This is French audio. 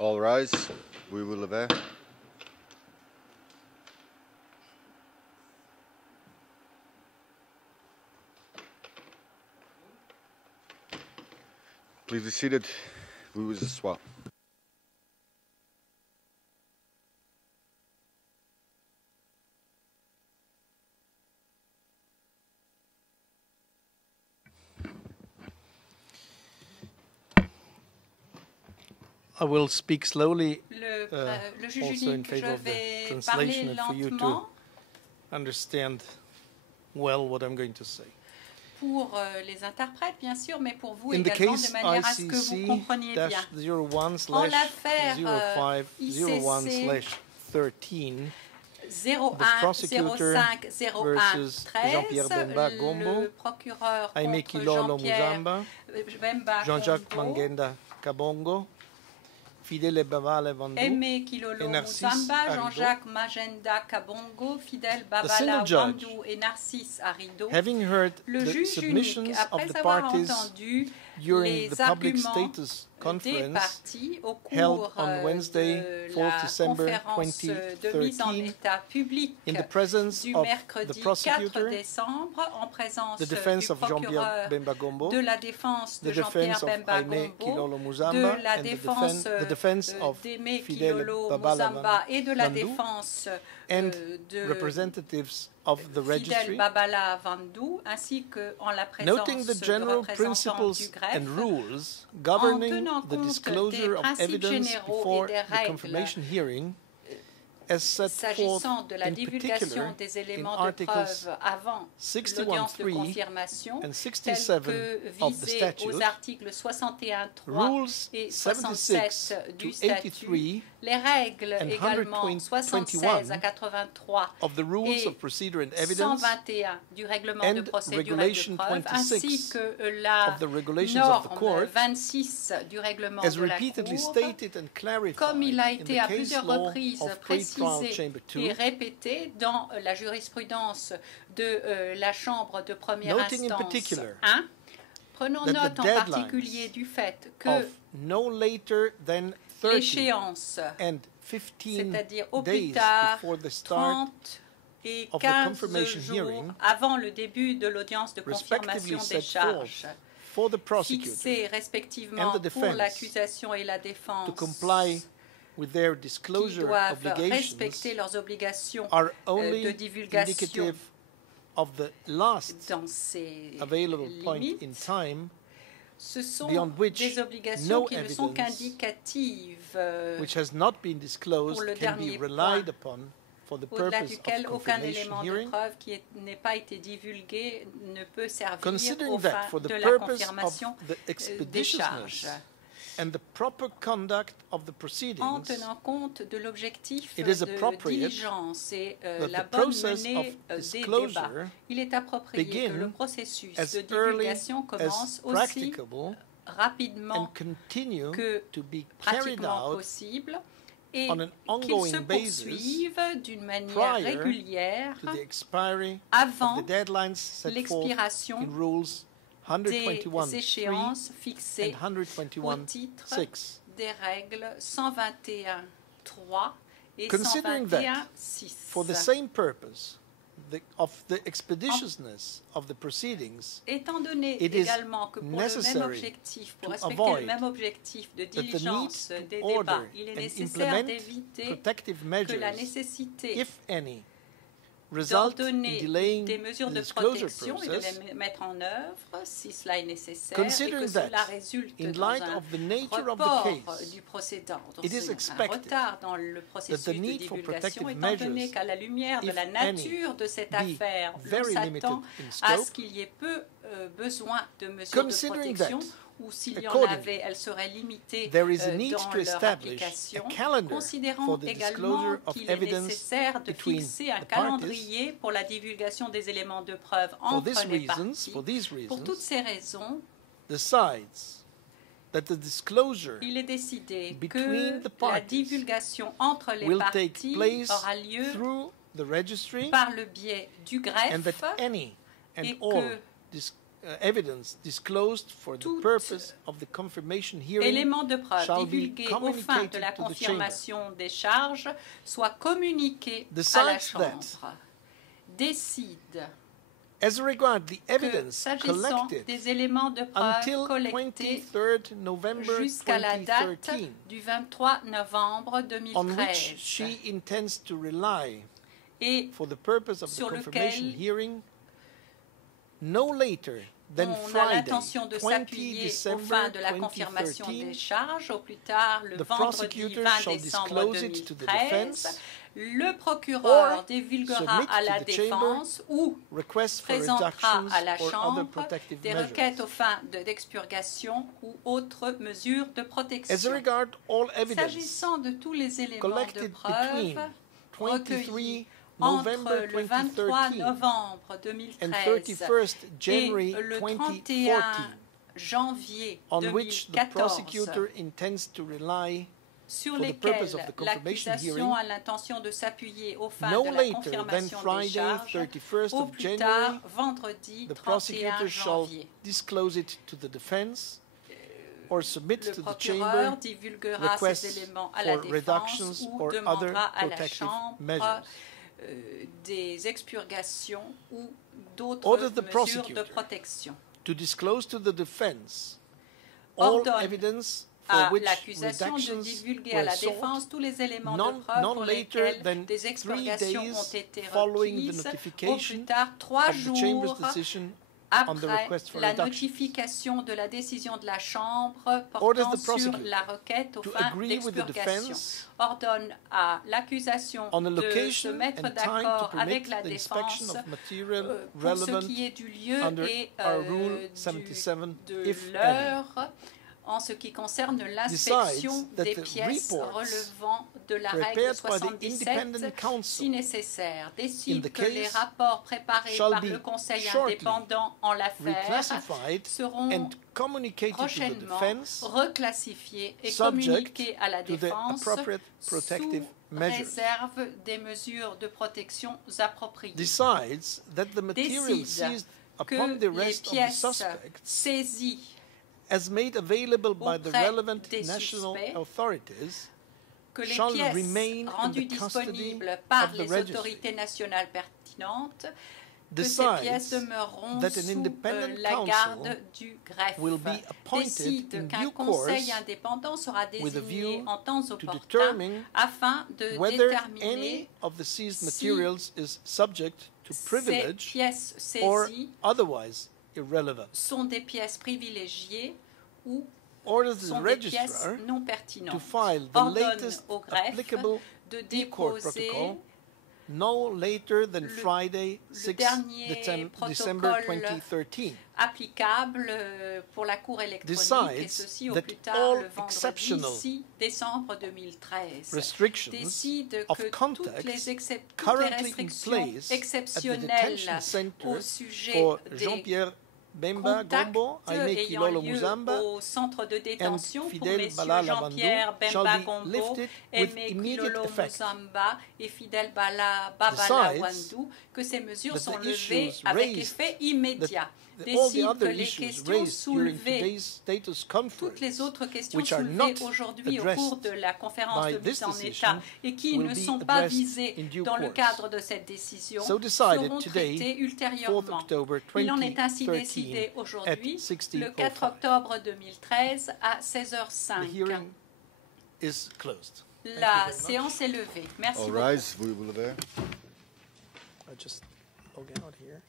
All rise. Vous vous levez. Please be seated. Vous vous asseoir. I will speak slowly, Le juge also in unique, je favor of the vais translation parler and for you to lentement understand well what I'm going to say. pour les interprètes, bien sûr, mais pour vous In the également, case de manière à ce que vous compreniez bien. En l'affaire ICC-01/01/13, 01-05-01-13, le procureur Aimé contre Kilolo Jean-Pierre Muzamba, Bemba Jean-Jacques Gombo, Mangenda Kabongo, Fidèle Babale Vandu, Aimé Kilolo et Narcisse Muzamba, Arido. Jean-Jacques Magenda Kabongo, Fidèle single Babala judge, Vandu et Narcisse Arido. having heard Le the juge submissions unique, of après the avoir parties entendu during les the public arguments status des conference parties au held cours on Wednesday, de 4 la December conférence de mise en 2013, état public in the presence du of the mercredi 4 prosecutor, décembre en présence the defense du of Jean-Pierre procureur Bemba Gombo, de la défense de the Jean-Pierre defense of Bemba Aimé Gombo, Kilolo de Muzamba, la and défense the defense of d'Aimé Fidèle Kilolo Babala Muzamba et de la Vandu, défense and de representatives of the Fidèle registry, Babala Vandu, ainsi qu'en la présence noting the de general représentants principles du greffe, and rules en governing tenant the compte disclosure des of principes evidence généraux before et des the règles confirmation hearing, as set forth s'agissant de la in divulgation particular des in éléments de Articles preuve avant l'audience de 61.3 confirmation, and tels 67 que of the visés statute, aux articles 61.3 rules et 76 67 to du statut, 83 les règles and également 76 à 83 of the rules et of procedure and evidence 121 du règlement and de procédure et de regulation preuve, 26 ainsi que la of the regulations of the norme court, 26 du règlement as de la repeatedly Cour, stated and clarified comme il a in été the à case plusieurs law reprises of pre-trial précisé chamber et 2, répété dans la jurisprudence de la Chambre de première noting in instance particular 1, prenons that the note en deadlines particulier du fait que of no later than 30 l'échéance, and 15 c'est-à-dire au plus days tard before the start 30 et of the 15 confirmation jours hearing, avant le début de l'audience de respectively confirmation des set charges, forth for the prosecutor fixées respectivement and the pour defense l'accusation et la to défense, comply with their qui disclosure doivent obligations respecter leurs obligations are only de divulgation indicative of the last dans ces available point limites. in time, Ce sont beyond which des obligations no qui ne sont evidence qu'indicatives, which has not been disclosed, pour le can be dernier relied point, upon for the au-delà purpose duquel of aucun confirmation élément de hearing, preuve qui n'ait pas été divulgué ne peut servir considering aux that fins for the de la purpose of confirmation the des expeditiousness charges, and the proper conduct of the en proceedings, tenant compte de l'objectif it is de appropriate diligence et that la the bonne process menée of des disclosure débats. Il est approprié que begin le processus as de early divulgation commence as aussi practicable rapidement and continue que to be carried pratiquement out possible et on an qu'il ongoing se basis poursuive d'une manière prior régulière to the expiry avant of the deadlines set forth l'expiration in rules des 121.3 échéances fixées and au 121.6. titre des règles 121.3 et Considering that, 121.6. for the same purpose of the expeditiousness of the proceedings, Étant donné it is également que pour le même necessary objectif, pour to respecter avoid le même objectif de that the need diligence to des order débats, il est and nécessaire implement d'éviter protective que la measures, nécessité if any, result in d'ordonner delaying des mesures the de disclosure protection et de process, les mettre en œuvre si cela est nécessaire et que considering cela that, résulte in dans light un of the nature of the report case, du procédant, it is un expected retard dans le processus that the de need for divulgation, protective étant donné measures, qu'à la lumière de if la any, nature de cette be affaire, l'on very limited s'attend in à scope, ce qu'il y ait peu besoin de mesures de considering protection, that, ou s'il y en accordingly, avait, elles seraient limitées there is a need dans to leur establish application, a calendar considérant for the également disclosure of qu'il est evidence nécessaire de between fixer un the parties. calendrier pour la divulgation des éléments de preuve For entre these les reasons, parties. Pour toutes ces raisons, decides that the disclosure il est décidé que between the la parties divulgation entre les will take parties place aura lieu through the registry, par le biais du and greffe that any and et all que evidence disclosed for the Tout purpose of the confirmation hearing élément de preuve shall be divulgué aux fins de communicated la to the chamber. confirmation des charges soit communiqué à la Decides Chambre. that Décide As regards the que, evidence s'agissant collected des éléments de preuve until collectés 23rd November jusqu'à la date 2013, du 23 novembre on which 2013 she intends to rely et for the purpose of the sur confirmation lequel hearing, no later than on a Friday, l'intention de 20 s'appuyer aux December fins de la confirmation des 2013, charges, au plus tard le the vendredi prosecutor 20 shall décembre disclose it to the 2013. defense Le procureur or divulguera submit à la to the chamber défense ou requests for présentera reductions à la or other Chambre protective des measures. requêtes aux fins d'expurgation ou autres mesures de As protection. regards all evidence S'agissant de tous les éléments de collected preuve between recueillis 23 entre November le 23 2013 novembre and 2013 31st et January le 2014, 31 janvier on which the 2014, prosecutor intends to rely sur for the lesquels purpose of the confirmation l'accusation hearing, a l'intention de s'appuyer aux fins no de la later than confirmation des Friday, charges, 31st au of plus January, tard vendredi the 31 prosecutor shall janvier. disclose it to the defense or submit Le to the procureur chamber divulguera requests ces éléments à la for défense reductions ou or demandera other à la protective Chambre measures. des expurgations ou d'autres Order the mesures de prosecutor protection. to disclose to the defense all Ordonne evidence à for which l'accusation de reductions divulguer à were la sought défense tous les éléments non- de preuve non pour later lesquels than des 3 expurgations days ont été following the requises, au notification plus tard 3 of the chamber's jours decision on the après request for la reductions. notification de la décision de la Chambre Orders portant the sur prosecutor la requête aux to fins agree with the d'expurgation. defense Ordonne à l'accusation on a de se location mettre and time to d'accord permit avec la the inspection défense of material pour ce relevant qui est du lieu under et our Rule 77, de if l'heure en ce qui concerne l'inspection Decides that des the pièces reports relevant de la règle prepared by the 77 independent counsel si nécessaire. in Décide the que les case rapports préparés shall par be le Conseil shortly indépendant en l'affaire reclassified seront and communicated to the prochainement defense reclassifiés et subject communiqués à la to the défense appropriate protective sous measures. réserve des mesures de protection appropriées. Decides that the material Décide seized que upon the les arrest of the pièces suspects saisies as made available by the auprès relevant des national suspects, authorities que les shall pièces remain in rendues the custody disponibles par of the les registry. autorités nationales pertinentes, que ces Decides pièces demeureront that an sous independent la counsel garde du greffe. will be appointed Décide in qu'un due conseil course indépendant sera with a désigné view en temps to opportun determine afin de whether déterminer any of the seized si materials is subject to ces privilege pièces or saisies otherwise irrelevant. sont des pièces privilégiées ou Orders the sont des pièces registrar non to pertinentes. file the Ordonne latest au greffe applicable de e-court déposer protocol no later than le- Friday, le 6 dernier December protocole 2013. applicable pour la Cour électronique et Decides ceci au that plus tard all le vendredi exceptional 6 décembre 2013. Restrictions Décide of que toutes contact les, toutes les currently in restrictions place at the exceptionnelles detention center au sujet for des Jean-Pierre Bemba contacts Gombo, Aime ayant Kilolo lieu Muzamba, au centre de and détention pour Fidel messieurs Bala Jean-Pierre Lavandu shall Bemba be Gombo, lifted with Aimé immediate Kilolo effect. Muzamba et Fidel Bala Babala Decides Wandou, que ces mesures that sont the levées issues avec raised effet immédiat. all the Décide que other les issues questions raised during soulevées, today's status toutes les conference, autres questions which are soulevées not aujourd'hui au addressed cours de la conférence by de this mise en decision, état et qui will ne be sont pas addressed visées in due dans le course. cadre de cette décision So decided seront today, traitées 4th ultérieurement. October Il en est ainsi 2013 décidé at aujourd'hui, 16:05. le 4 octobre 2013 à The 16h05. hearing is closed. La very much. séance est levée. Merci All beaucoup. rise. We will lever. I just log out here.